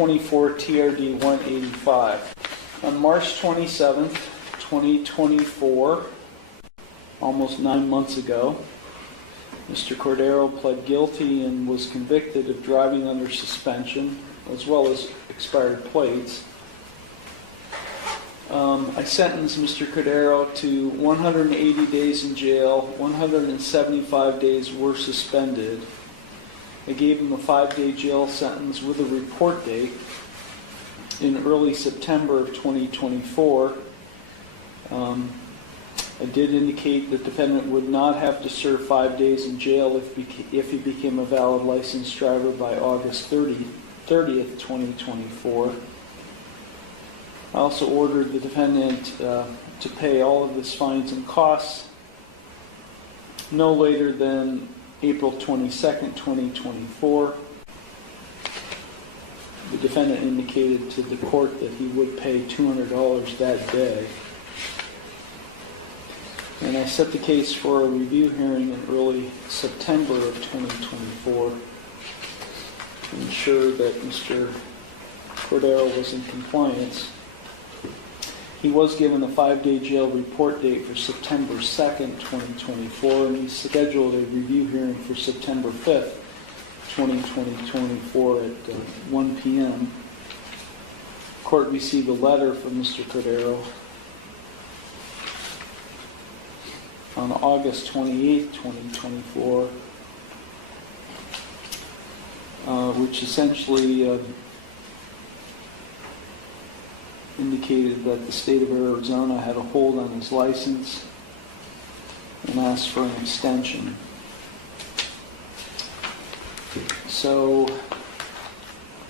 2024 TRD 185. On March 27th, 2024, almost 9 months ago, Mr. Cordero pled guilty and was convicted of driving under suspension, as well as expired plates. I sentenced Mr. Cordero to 180 days in jail, 175 days were suspended. I gave him a 5-day jail sentence with a report date in early September of 2024. I did indicate the defendant would not have to serve 5 days in jail if he became a valid licensed driver by August 30th, 2024. I also ordered the defendant to pay all of his fines and costs no later than April 22nd, 2024. The defendant indicated to the court that he would pay $200 that day. And I set the case for a review hearing in early September of 2024 to ensure that Mr. Cordero was in compliance. He was given a 5-day jail report date for September 2nd, 2024, and he scheduled a review hearing for September 5th, 2024 at 1 p.m. The court received a letter from Mr. Cordero on August 28th, 2024, which essentially indicated that the state of Arizona had a hold on his license and asked for an extension. So,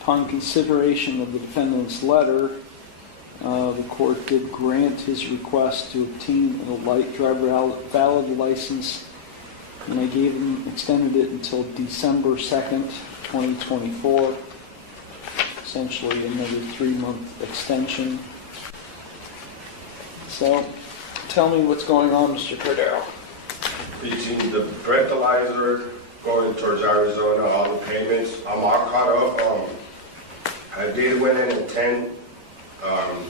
upon consideration of the defendant's letter, the court did grant his request to obtain a light driver valid license, and I extended it until December 2nd, 2024. Essentially another 3-month extension. So, tell me what's going on, Mr. Cordero. Between the breathalyzer going towards Arizona, all the payments, I'm all caught up. I did went in and attend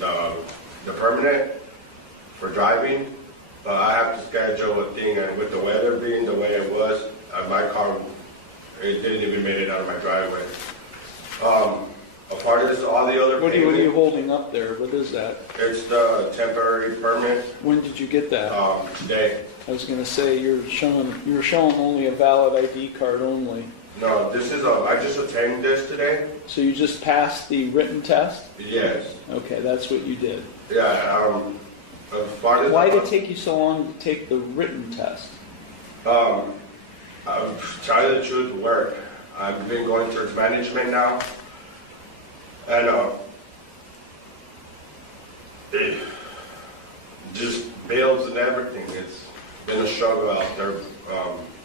the permanent for driving, but I have to schedule a thing, and with the weather being the way it was, my car, it didn't even make it out of my driveway. A part of this, all the other What are you holding up there? What is that? It's the temporary permit. When did you get that? Today. I was going to say you're showing only a valid ID card only. No, this is I just attended this today. So you just passed the written test? Yes. Okay, that's what you did. Yeah. Why did it take you so long to take the written test? I'm trying to choose work. I've been going towards management now. And it just bills and everything. It's been a struggle out there.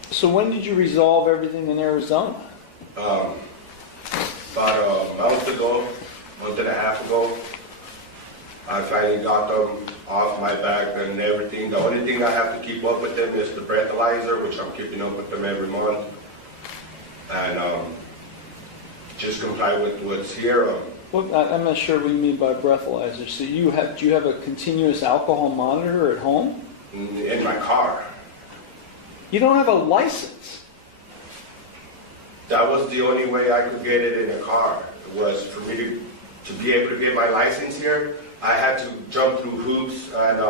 So when did you resolve everything in Arizona? About a month and a half ago, I finally got them off my back and everything. The only thing I have to keep up with them is the breathalyzer, which I'm keeping up with them every month. And just comply with what's here. Well, I'm not sure what you mean by breathalyzer. So do you have a continuous alcohol monitor at home? In my car. You don't have a license. That was the only way I could get it in a car. It was for me to be able to get my license here. I had to jump through hoops, and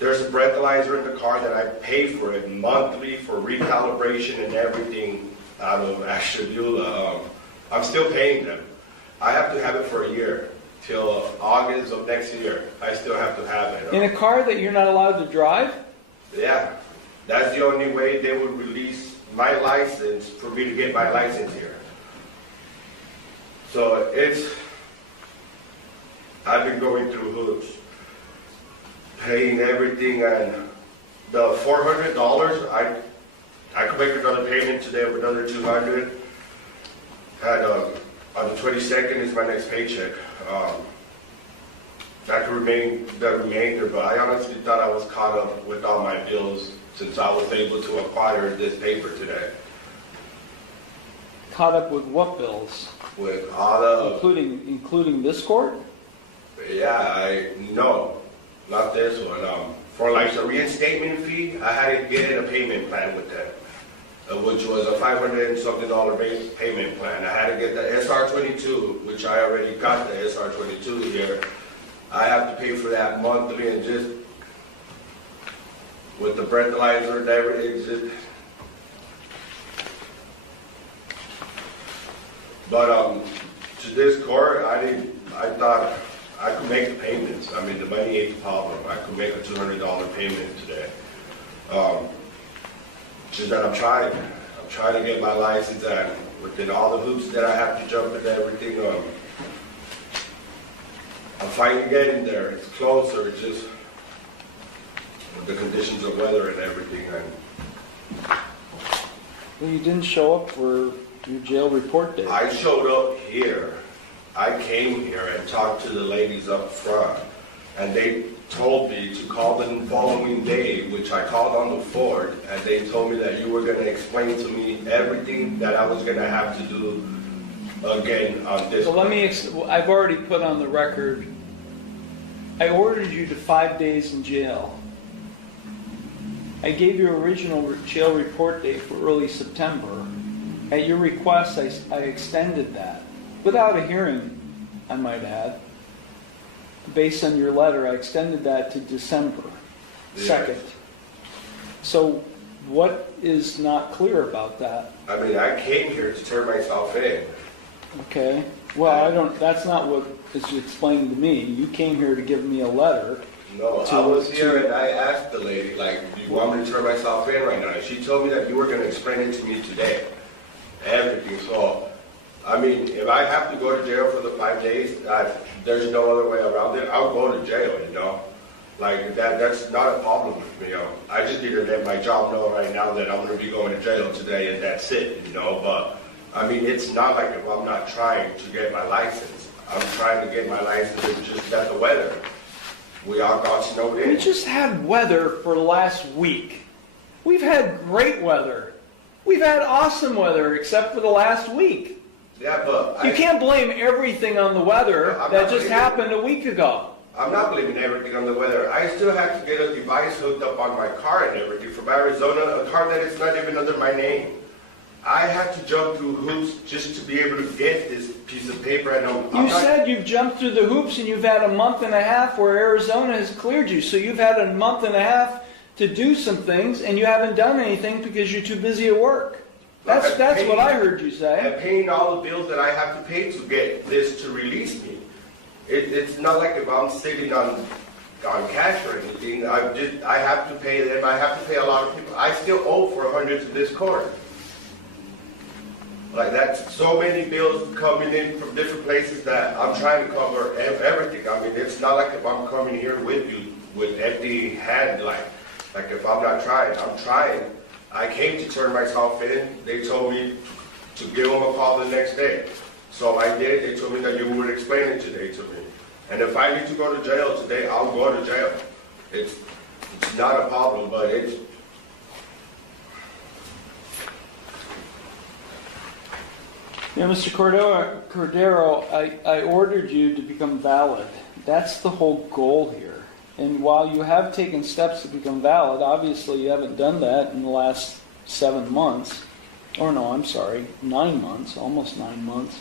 there's a breathalyzer in the car that I pay for it monthly for recalibration and everything out of Ashtabula. I'm still paying them. I have to have it for a year, till August of next year. I still have to have it. In a car that you're not allowed to drive? Yeah, that's the only way they would release my license for me to get my license here. So I've been going through hoops, paying everything, and the $400, I could make another payment today of another $200. And on the 22nd is my next paycheck. That could remain the remainder, but I honestly thought I was caught up with all my bills since I was able to acquire this paper today. Caught up with what bills? with all the, Including this court? no, not this one. For like the reinstatement fee, I had to get a payment plan with them, which was a $500 and something base payment plan. I had to get the SR22, which I already got the SR22 here. I have to pay for that monthly, and just with the breathalyzer and everything, but to this court, I thought I could make the payments. I mean, the money ain't the problem. I could make a $200 payment today. Just that I'm trying to get my license, and within all the hoops that I have to jump and everything, I'm finally getting there. It's closer. It's just with the conditions of weather and everything. Well, you didn't show up for your jail report date. I showed up here. I came here and talked to the ladies up front, and they told me to call the following day, which I called on the 4th, and they told me that you were going to explain to me everything that I was going to have to do again on this. So I've already put on the record, I ordered you to 5 days in jail. I gave you original jail report date for early September. At your request, I extended that. Without a hearing, I might add. Based on your letter, I extended that to December 2nd. So what is not clear about that? I mean, I came here to turn myself in. Okay. Well, that's not what is explained to me. You came here to give me a letter. No, I was here and I asked the lady, like, do you want me to turn myself in right now? And she told me that you were going to explain it to me today. Everything. So, I mean, if I have to go to jail for the 5 days, there's no other way around it. I'll go to jail, you know. Like, that's not a problem with me. I just need to let my job know right now that I'm going to be going to jail today, and that's it, you know. But, I mean, it's not like if I'm not trying to get my license. I'm trying to get my license. It's just that the weather. We all got snowed in. We just had weather for last week. We've had great weather. We've had awesome weather except for the last week. Yeah, but you can't blame everything on the weather that just happened a week ago. I'm not blaming everything on the weather. I still have to get a device hooked up on my car and everything from Arizona, a car that is not even under my name. I had to jump through hoops just to be able to get this piece of paper. And you said you've jumped through the hoops and you've had a month and a half where Arizona has cleared you. So you've had a month and a half to do some things, and you haven't done anything because you're too busy at work. That's what I heard you say. I'm paying all the bills that I have to pay to get this to release me. It's not like if I'm sitting on cash or anything. I have to pay them. I have to pay a lot of people. I still owe $400 to this court. Like, that's so many bills coming in from different places that I'm trying to cover everything. I mean, it's not like if I'm coming here with you with empty hand, like if I'm not trying. I'm trying. I came to turn myself in. They told me to give them a call the next day. So I did. They told me that you would explain it today to me. And if I need to go to jail today, I'll go to jail. It's not a problem, but it's... Yeah, Mr. Cordero, I ordered you to become valid. That's the whole goal here. And while you have taken steps to become valid, obviously you haven't done that in the last 7 months. Or no, I'm sorry, 9 months, almost 9 months.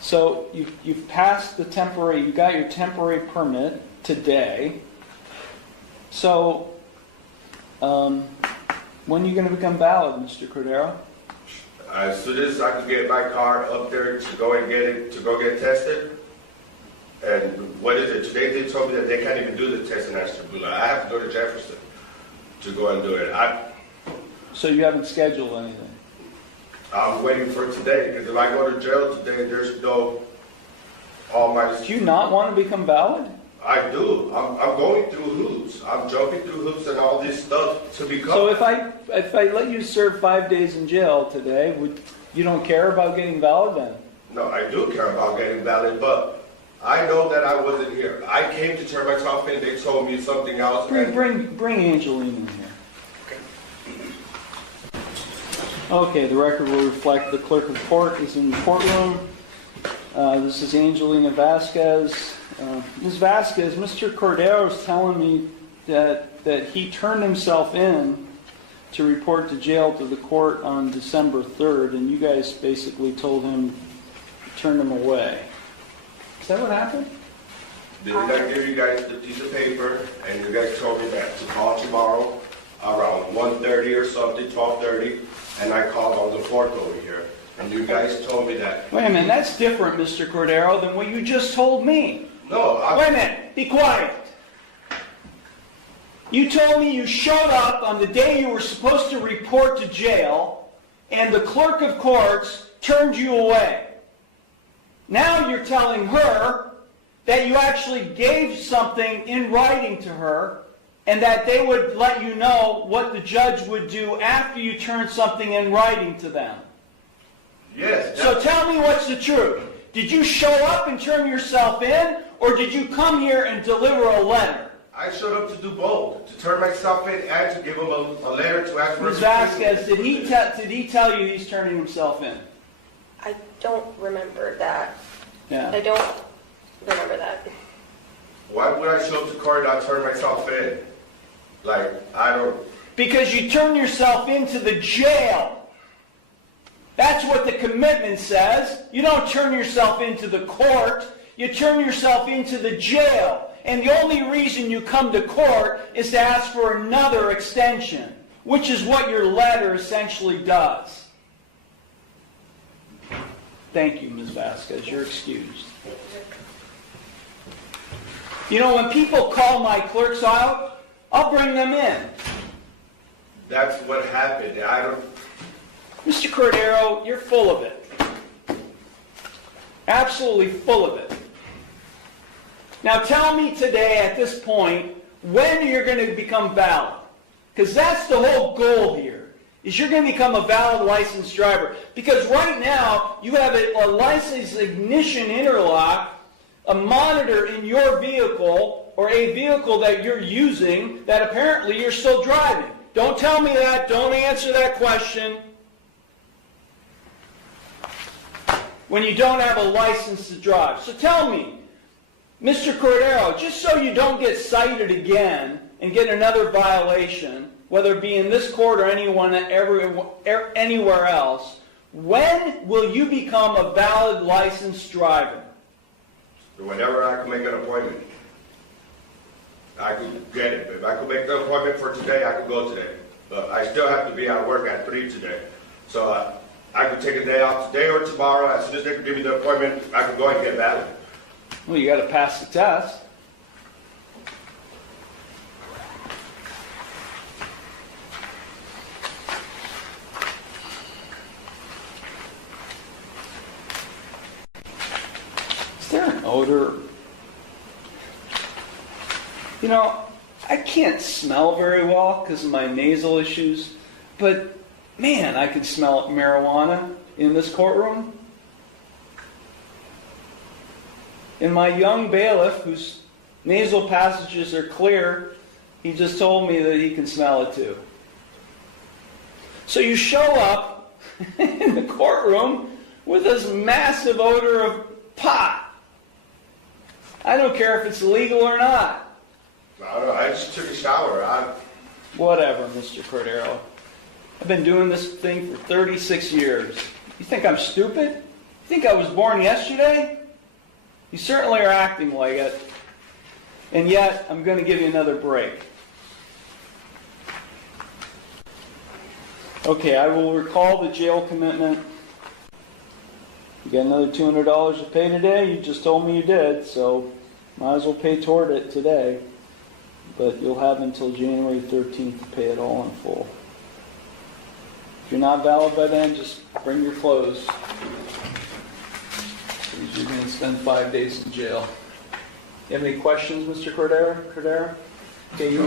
So you've passed the temporary, you got your temporary permit today. So when are you going to become valid, Mr. Cordero? As soon as I can get my car up there to go and get it, to go get tested. And what is it? Today they told me that they can't even do the test in Ashtabula. I have to go to Jefferson to go and do it. So you haven't scheduled anything? I'm waiting for today, because if I go to jail today, there's no... Do you not want to become valid? I do. I'm going through hoops. I'm jumping through hoops and all this stuff to become... So if I let you serve 5 days in jail today, you don't care about getting valid then? No, I do care about getting valid, but I know that I wasn't here. I came to turn myself in. They told me something else. Bring Angelina in here. Okay. Okay, the record will reflect the clerk of court is in the courtroom. This is Angelina Vasquez. Ms. Vasquez, Mr. Cordero is telling me that he turned himself in to report to jail to the court on December 3rd, and you guys basically told him to turn him away. Is that what happened? Did I give you guys the piece of paper, and you guys told me that to call tomorrow around 1:30 or something, 12:30, and I called on the fourth over here, and you guys told me that. Wait a minute, that's different, Mr. Cordero, than what you just told me. No, Wait a minute, be quiet. You told me you showed up on the day you were supposed to report to jail, and the clerk of courts turned you away. Now you're telling her that you actually gave something in writing to her, and that they would let you know what the judge would do after you turned something in writing to them. Yes. So tell me what's the truth. Did you show up and turn yourself in, or did you come here and deliver a letter? I showed up to do both, to turn myself in and to give him a letter to ask for Ms. Vasquez, did he tell you he's turning himself in? I don't remember that. Yeah. I don't remember that. Why would I show up to court and not turn myself in? Like, I don't... Because you turn yourself into the jail. That's what the commitment says. You don't turn yourself into the court. You turn yourself into the jail. And the only reason you come to court is to ask for another extension, which is what your letter essentially does. Thank you, Ms. Vasquez. You're excused. You know, when people call my clerks out, I'll bring them in. That's what happened. I don't... Mr. Cordero, you're full of it. Absolutely full of it. Now tell me today, at this point, when you're going to become valid. Because that's the whole goal here, is you're going to become a valid licensed driver. Because right now, you have a licensed ignition interlock, a monitor in your vehicle, or a vehicle that you're using, that apparently you're still driving. Don't tell me that. Don't answer that question. When you don't have a license to drive. So tell me, Mr. Cordero, just so you don't get cited again and get another violation, whether it be in this court or anywhere else, when will you become a valid licensed driver? Whenever I can make an appointment, I could get it. If I could make the appointment for today, I could go today. But I still have to be at work at 3 today. So I could take a day off today or tomorrow. As soon as they could give me the appointment, I could go and get valid. Well, you got to pass the test. Is there an odor? You know, I can't smell very well because of my nasal issues, but man, I could smell marijuana in this courtroom. And my young bailiff, whose nasal passages are clear, he just told me that he can smell it too. So you show up in the courtroom with this massive odor of pot. I don't care if it's legal or not. I don't know. I just took a shower. Whatever, Mr. Cordero. I've been doing this thing for 36 years. You think I'm stupid? You think I was born yesterday? You certainly are acting like it. And yet, I'm going to give you another break. Okay, I will recall the jail commitment. You got another $200 to pay today? You just told me you did, so might as well pay toward it today. But you'll have until January 13th to pay it all in full. If you're not valid by then, just bring your clothes. Because you're going to spend 5 days in jail. You have any questions, Mr. Cordero? Okay, you